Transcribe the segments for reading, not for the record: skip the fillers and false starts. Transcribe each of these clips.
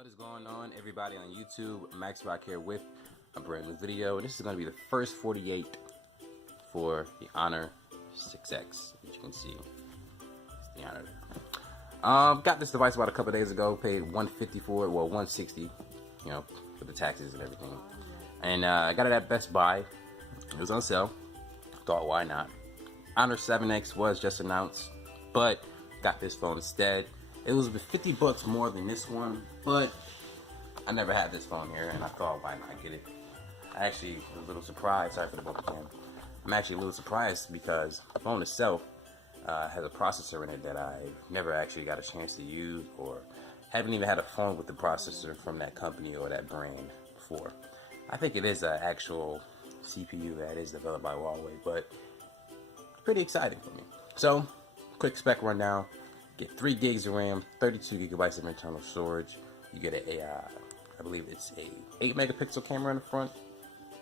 What is going on, everybody on YouTube? Max back here with a brand new video. This is going to be the first 48 for the Honor 6X. As you can see, it's the Honor. Got this device about a couple days ago. Paid $150 for it, well $160, you know, for the taxes and everything. And I got it at Best Buy. It was on sale. Thought, why not? Honor 7X was just announced, but got this phone instead. It was $50 more than this one, but I never had this phone here, and I thought, why not get it? I actually was a little surprised. Sorry for the broken cam. I'm actually a little surprised because the phone itself has a processor in it that I've never actually got a chance to use, or haven't even had a phone with the processor from that company or that brand before. I think it is an actual CPU that is developed by Huawei, but it's pretty exciting for me. So, quick spec rundown. Get 3 gigs of RAM, 32 gigabytes of internal storage. You get I believe it's a 8 megapixel camera in the front.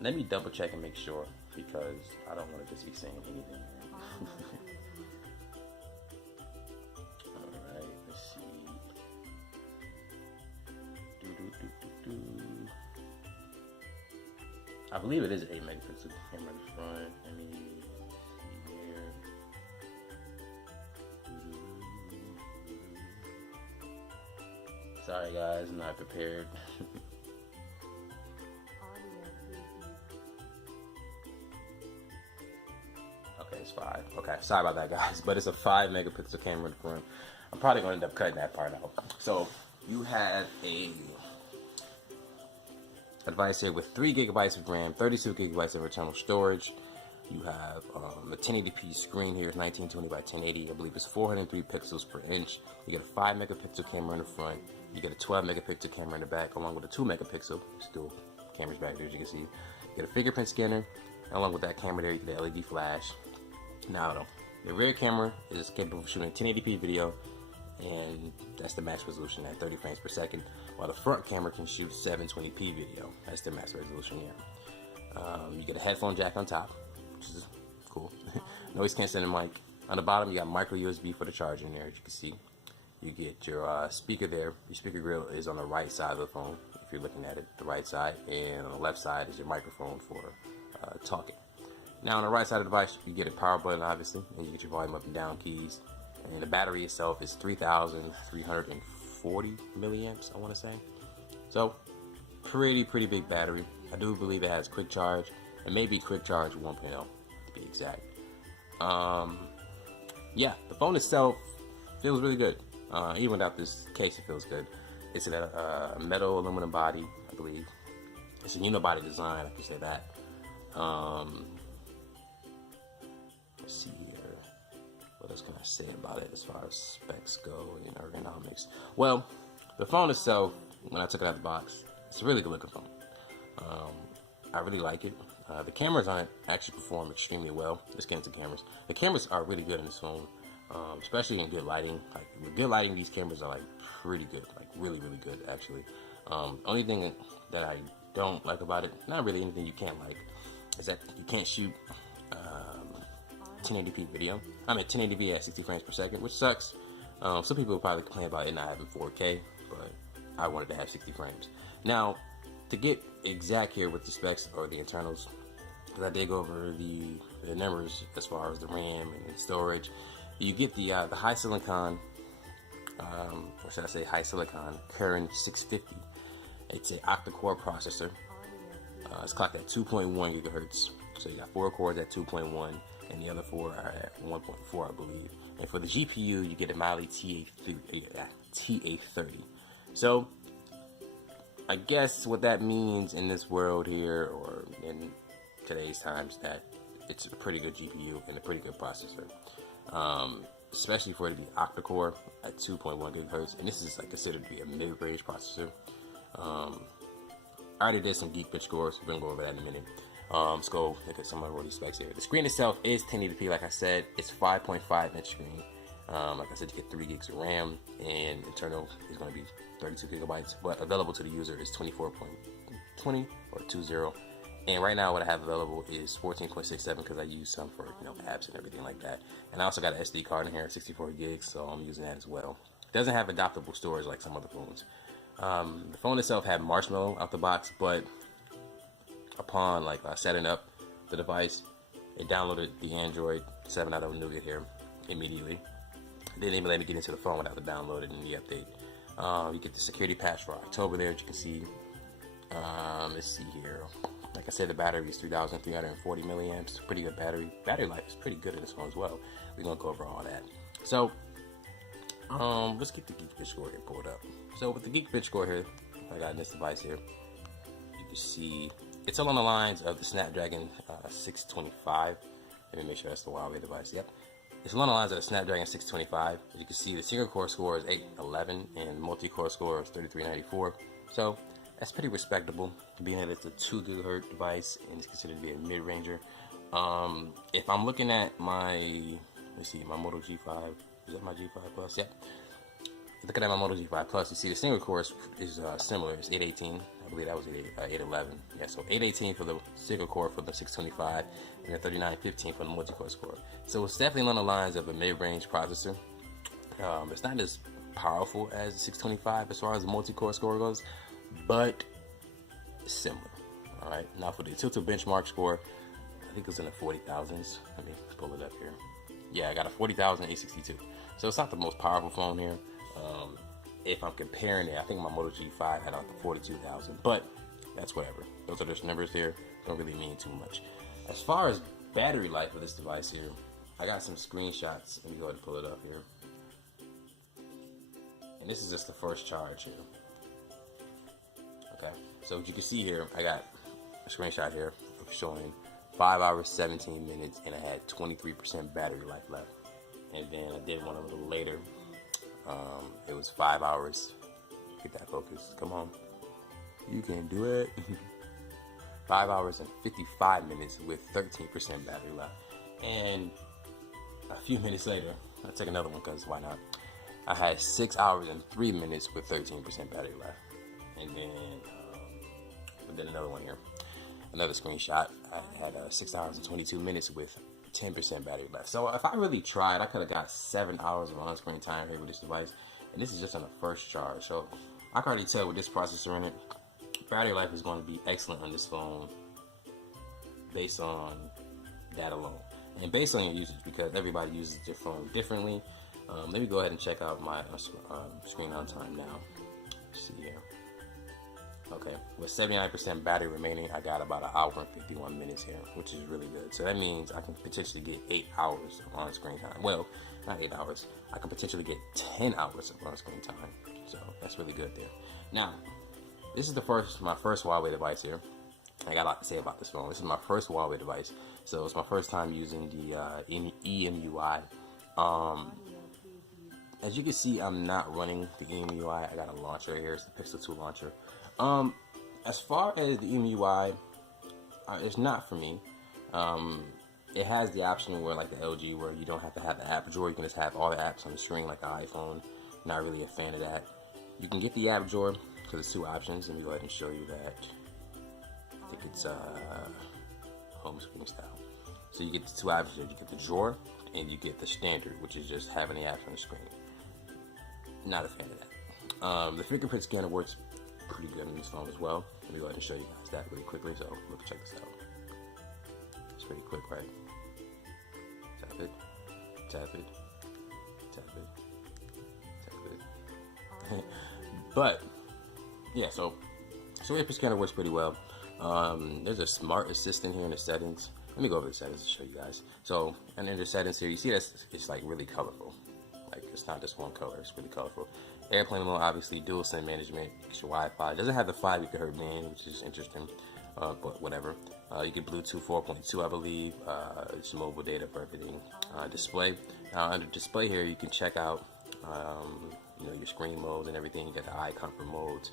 Let me double check and make sure, because I don't want to just be saying anything. Alright, let's see. I believe it is an 8 megapixel camera in the front. Let me see here. Sorry guys, I'm not prepared. Okay, it's 5. Okay, sorry about that guys, but it's a 5 megapixel camera in the front. I'm probably going to end up cutting that part out. So, you have a device here with 3 gigabytes of RAM, 32 gigabytes of internal storage. You have a 1080p screen here, 1920 by 1080. I believe it's 403 pixels per inch. You get a 5 megapixel camera in the front. You get a 12 megapixel camera in the back, along with a 2 megapixel. Still cameras back there, as you can see. You get a fingerprint scanner. And along with that camera there, you get an LED flash. Now, the rear camera is capable of shooting 1080p video, and that's the max resolution at 30 frames per second. While the front camera can shoot 720p video. That's the max resolution here. You get a headphone jack on top, which is cool. Noise canceling mic. On the bottom, you got micro USB for the charger in there, as you can see. You get your speaker there. Your speaker grill is on the right side of the phone, if you're looking at it, the right side. And on the left side is your microphone for talking. Now, on the right side of the device, you get a power button, obviously, and you get your volume up and down keys. And the battery itself is 3,340 milliamps, I want to say. So, pretty big battery. I do believe it has quick charge, and maybe quick charge 1.0 to be exact. Yeah, the phone itself feels really good. Even without this case, it feels good. It's a metal aluminum body, I believe. It's a unibody design, I can say that. Let's see here. What else can I say about it as far as specs go and ergonomics? Well, the phone itself, when I took it out of the box, it's a really good looking phone. I really like it. The cameras aren't actually perform extremely well. Let's get into cameras. The cameras are really good in this phone, especially in good lighting. Like, with good lighting, these cameras are like pretty good, like really good actually. Only thing that I don't like about it, not really anything you can't like, is that you can't shoot 1080p video. I mean 1080p at 60 frames per second, which sucks. Some people will probably complain about it not having 4K, but I wanted to have 60 frames. Now, to get exact here with the specs or the internals, because I did go over the numbers as far as the RAM and the storage, you get the high silicon, or should I say high silicon Kirin 650. It's an octa-core processor. It's clocked at 2.1 gigahertz. So you got 4 cores at 2.1, and the other 4 are at 1.4, I believe. And for the GPU, you get a Mali TA30. So, I guess what that means in this world here, or in today's times, that it's a pretty good GPU and a pretty good processor. Especially for it to be octa-core at 2.1 gigahertz, and this is like considered to be a mid-range processor. I already did some Geekbench scores. We're gonna go over that in a minute. Let's go look at some of the specs here. The screen itself is 1080p, like I said. It's 5.5 inch screen. Like I said, you get 3 gigs of RAM, and internal is going to be 32 gigabytes. But available to the user is 24.20 or 20. And right now, what I have available is 14.67 because I use some for apps and everything like that. And I also got an SD card in here, 64 gigs, so I'm using that as well. It doesn't have adaptable storage like some other phones. The phone itself had Marshmallow out the box, but upon like setting up the device, it downloaded the Android 7 out of Nougat here immediately. It didn't even let me get into the phone without the download and the update. You get the security patch for October there, as you can see. Let's see here. Like I said, the battery is 3,340 milliamps. Pretty good battery. Battery life is pretty good in this phone as well. We're gonna go over all that. So, let's get the Geekbench score here pulled up. So with the Geekbench score here, I got this device here. You can see it's along the lines of the Snapdragon 625. Let me make sure that's the Huawei device. Yep. It's along the lines of the Snapdragon 625. As you can see, the single core score is 811 and multi-core score is 3394. So that's pretty respectable, being that it's a 2 GHz device and it's considered to be a mid-ranger. If I'm looking at my, let's see, my Moto G5, is that my G5 Plus? Yep. Looking at my Moto G5 Plus, you see the single core is similar. It's 818. I believe that was 811. Yeah, so 818 for the single core for the 625, and then 3915 for the multi-core score. So it's definitely along the lines of a mid-range processor. It's not as powerful as the 625 as far as the multi-core score goes, but similar. All right. Now for the Tilted benchmark score, I think it was in the 40,000s. Let me pull it up here. Yeah, I got a 40,000 862. So it's not the most powerful phone here. If I'm comparing it, I think my Moto G5 had out the 42,000, but that's whatever. Those are just numbers here. Don't really mean too much. As far as battery life of this device here, I got some screenshots. Let me go ahead and pull it up here. And this is just the first charge here. Okay, so as you can see here, I got a screenshot here showing 5 hours, 17 minutes, and I had 23% battery life left. And then I did one a little later. It was 5 hours. Get that focus. Come on. You can do it. 5 hours and 55 minutes with 13% battery life. And a few minutes later, I'll take another one because why not? I had 6 hours and 3 minutes with 13% battery life. And then another one here. Another screenshot. I had 6 hours and 22 minutes with 10% battery left. So if I really tried, I could have got 7 hours of on-screen time here with this device. And this is just on the first charge. So I can already tell with this processor in it, battery life is going to be excellent on this phone based on that alone. And based on your usage, because everybody uses their phone differently. Let me go ahead and check out my screen on time now. Let's see here. Okay, with 79% battery remaining, I got about an hour and 51 minutes here, which is really good. So that means I can potentially get 8 hours of on-screen time. Well, not 8 hours. I can potentially get 10 hours of on-screen time. So that's really good there. Now, this is my first Huawei device here. I got a lot to say about this phone. This is my first Huawei device, so it's my first time using the EMUI. As you can see, I'm not running the EMUI. I got a launcher here. It's the Pixel 2 launcher. As far as the EMUI, it's not for me. It has the option where, like the LG, where you don't have to have the app drawer. You can just have all the apps on the screen like the iPhone. Not really a fan of that. You can get the app drawer because there's two options. Let me go ahead and show you that. I think it's home screen style. So you get the two options. You get the drawer and you get the standard, which is just having the apps on the screen. Not a fan of that. The fingerprint scanner works pretty good on this phone as well. Let me go ahead and show you guys that really quickly. So let's check this out. It's pretty quick, right? Tap it, tap it, tap it, tap it. But yeah, so fingerprint scanner works pretty well. There's a smart assistant here in the settings. Let me go over the settings to show you guys. So, and in the settings here, you see that it's like really colorful. Like it's not just one color; it's really colorful. Airplane mode, obviously, dual SIM management, your Wi-Fi. It doesn't have the 5 GHz band, which is interesting, but whatever. You get Bluetooth 4.2, I believe. It's mobile data for everything. Display. Now, under display here, you can check out, your screen modes and everything. You got the eye comfort modes.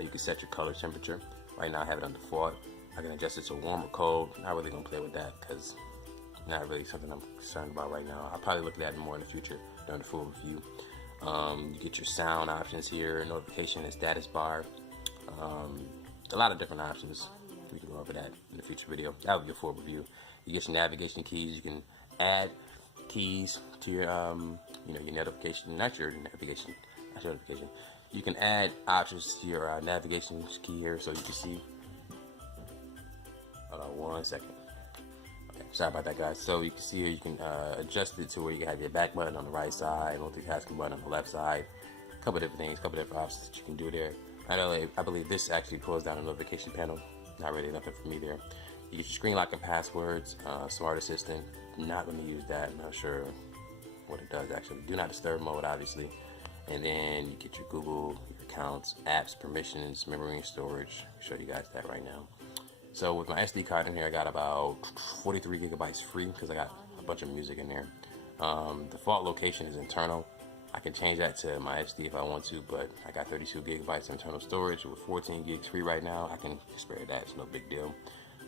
You can set your color temperature. Right now, I have it on default. I can adjust it to warm or cold. Not really gonna play with that because not really something I'm concerned about right now. I'll probably look at that more in the future during the full review. You get your sound options here, notification and status bar. A lot of different options. We can go over that in the future video. That would be a full review. You get your navigation keys. You can add keys to your, your notification. Not your navigation. Not your notification. You can add options to your navigation key here, so you can see. Hold on 1 second. Okay, sorry about that, guys. So you can see here, you can adjust it to where you can have your back button on the right side, multitasking button on the left side. A couple different things, a couple different options that you can do there. I believe this actually pulls down a notification panel. Not really nothing for me there. You get your screen lock and passwords, smart assistant. Not going to use that. I'm not sure what it does actually. Do not disturb mode, obviously. And then you get your Google, your accounts, apps, permissions, memory and storage. I'll show you guys that right now. So with my SD card in here, I got about 43 gigabytes free because I got a bunch of music in there. Default location is internal. I can change that to my SD if I want to, but I got 32 gigabytes internal storage with 14 gigs free right now. I can spare that, it's no big deal.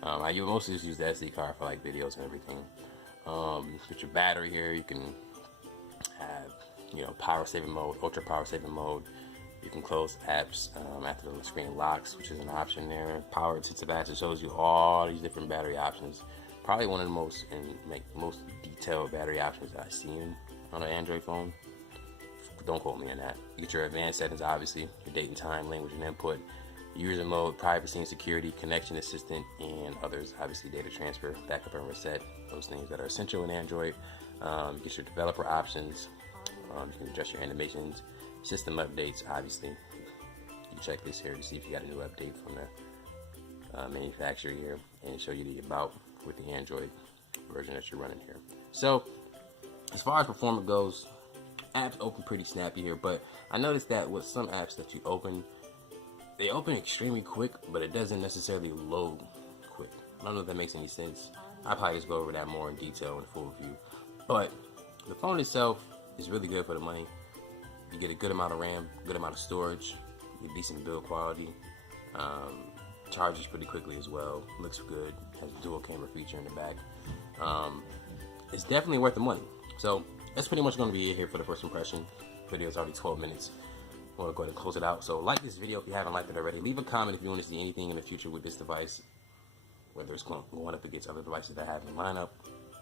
I mostly just use the SD card for like videos and everything. With your battery here, you can have, power saving mode, ultra power saving mode. You can close apps after the screen locks, which is an option there. Power intensive apps, it shows you all these different battery options. Probably one of the most detailed battery options that I've seen on an Android phone. Don't quote me on that. You get your advanced settings, obviously, your date and time, language and input, user mode, privacy and security, connection assistant, and others. Obviously, data transfer, backup and reset, those things that are essential in Android. You get your developer options. You can adjust your animations, system updates. Obviously, you check this here to see if you got a new update from the manufacturer here, and show you the about with the Android version that you're running here. So, as far as performance goes, apps open pretty snappy here, but I noticed that with some apps that you open, they open extremely quick, but it doesn't necessarily load quick. I don't know if that makes any sense. I'll probably just go over that more in detail in the full review. But the phone itself is really good for the money. You get a good amount of RAM, good amount of storage, you get decent build quality, charges pretty quickly as well, looks good, has a dual camera feature in the back. It's definitely worth the money. So that's pretty much going to be it here for the first impression. Video is already 12 minutes. I'm going to go ahead and close it out. So like this video if you haven't liked it already. Leave a comment if you want to see anything in the future with this device, whether it's going up against other devices that I have in the lineup,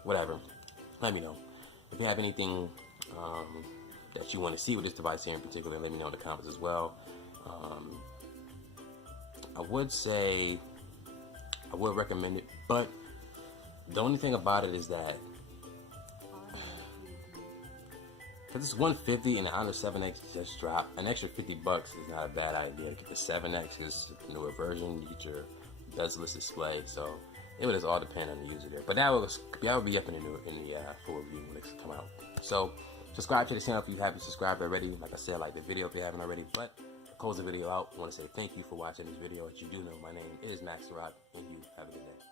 whatever. Let me know. If you have anything that you want to see with this device here in particular, let me know in the comments as well. I would say I would recommend it, but the only thing about it is that because it's 150 and the Honor 7X just dropped, an extra $50 is not a bad idea. Get the 7X, is a newer version. You get your bezel-less display, so it would just all depend on the user there. But that will be up in the full review when it come out. So subscribe to the channel if you haven't subscribed already. Like I said, like the video if you haven't already. But to close the video out, I want to say thank you for watching this video. As you do know, my name is Max the Rock, and you have a good day.